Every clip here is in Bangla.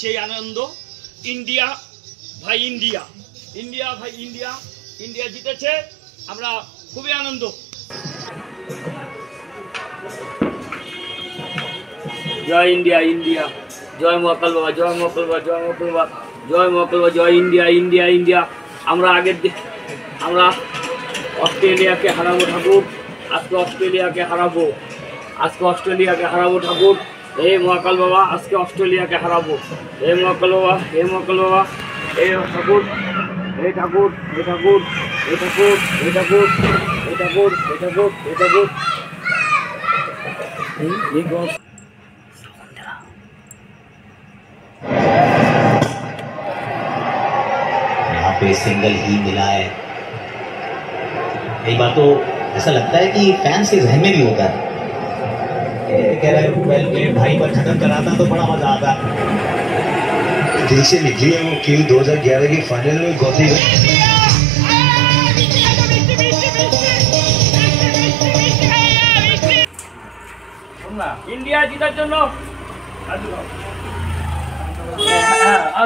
সেই আনন্দ। ইন্ডিয়া ভাই ইন্ডিয়া, ইন্ডিয়া ভাই ইন্ডিয়া, ইন্ডিয়া জিতেছে, আমরা খুবই আনন্দ। জয় ইন্ডিয়া, ইন্ডিয়া জয় মহাকাল বাবা, জয় মহাকাল বাবা, জয় মহাকাল বাবা, জয় মহাকাল বাবা, জয় ইন্ডিয়া, ইন্ডিয়া ইন্ডিয়া। আমরা আমরা অস্ট্রেলিয়াকে হারাবো ঠাকুর, আজকে অস্ট্রেলিয়াকে হারাবো, আজকে অস্ট্রেলিয়াকে হারাবো ঠাকুর। হে মহাকাল বাবা, আজকে অস্ট্রেলিয়াকে হারাবো। হে মহাকাল বাবা, হে মহাকাল বাবা, হে ঠাকুর, হে ঠাকুর, হে ঠাকুর, হে ঠাকুর, হে ঠাকুর, হে ঠাকুর, হে ঠাকুর, হে ঠাকুর। यहाँ पे सिंगल ही मिला है। कई बार तो ऐसा लगता है कि फैंस के जहन में भी होता है, कह रहा है मेरे भाई पर खत्म कराता तो बड़ा मजा आता। दिल से निकली है वो खेल 2011 की फाइनल में गौती। ইন্ডিয়া জিতার জন্য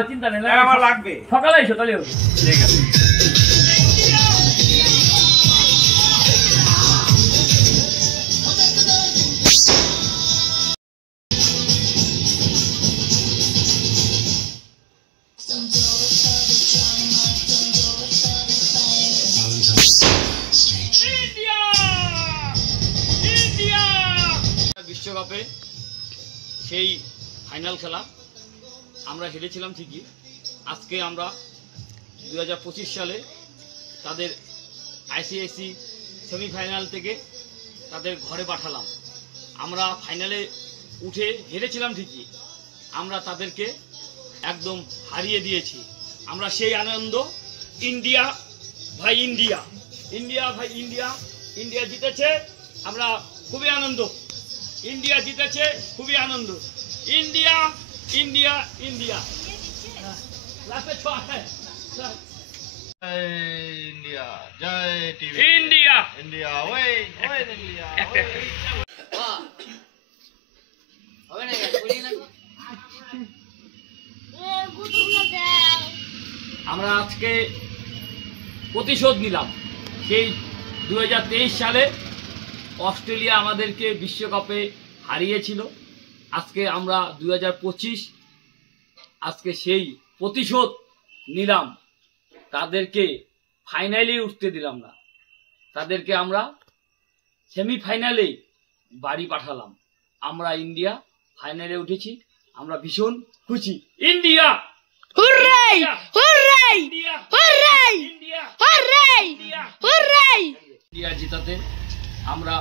চিন্তা নেই, আমার লাগবে সকালে এসো, তাহলে ঠিক আছে। বিশ্বকাপে সেই ফাইনাল খেলা আমরা হেরেছিলাম ঠিকই, আজকে আমরা 2025 সালে তাদের আইসিসি সেমিফাইনাল থেকে তাদের ঘরে পাঠালাম। আমরা ফাইনালে উঠে হেরেছিলাম ঠিকই, আমরা তাদেরকে একদম হারিয়ে দিয়েছি। আমরা সেই আনন্দ। ইন্ডিয়া ভাই ইন্ডিয়া, ইন্ডিয়া ভাই ইন্ডিয়া, ইন্ডিয়া জিতেছে, আমরা খুবই আনন্দ। ইন্ডিয়া জিতেছে, খুবই আনন্দ। ইন্ডিয়া ইন্ডিয়া ইন্ডিয়া इंडिया जय टीवी ইন্ডিয়া इंडिया ओए ओए इंडिया আমরা আজকে প্রতিশোধ নিলাম। সেই 2023 সালে অস্ট্রেলিয়া আমাদেরকে বিশ্বকাপে হারিয়েছিল, আজকে আমরা 2025 আজকে সেই প্রতিশোধ নিলাম। তাদেরকে ফাইনালে উঠতে দিলাম না, তাদেরকে আমরা সেমিফাইনালে বাড়ি পাঠালাম। আমরা ইন্ডিয়া ফাইনালে উঠেছি, আমরা ভীষণ খুশি। India hurray hurray India hurray India hurray India hurray India জিতাতে আমরা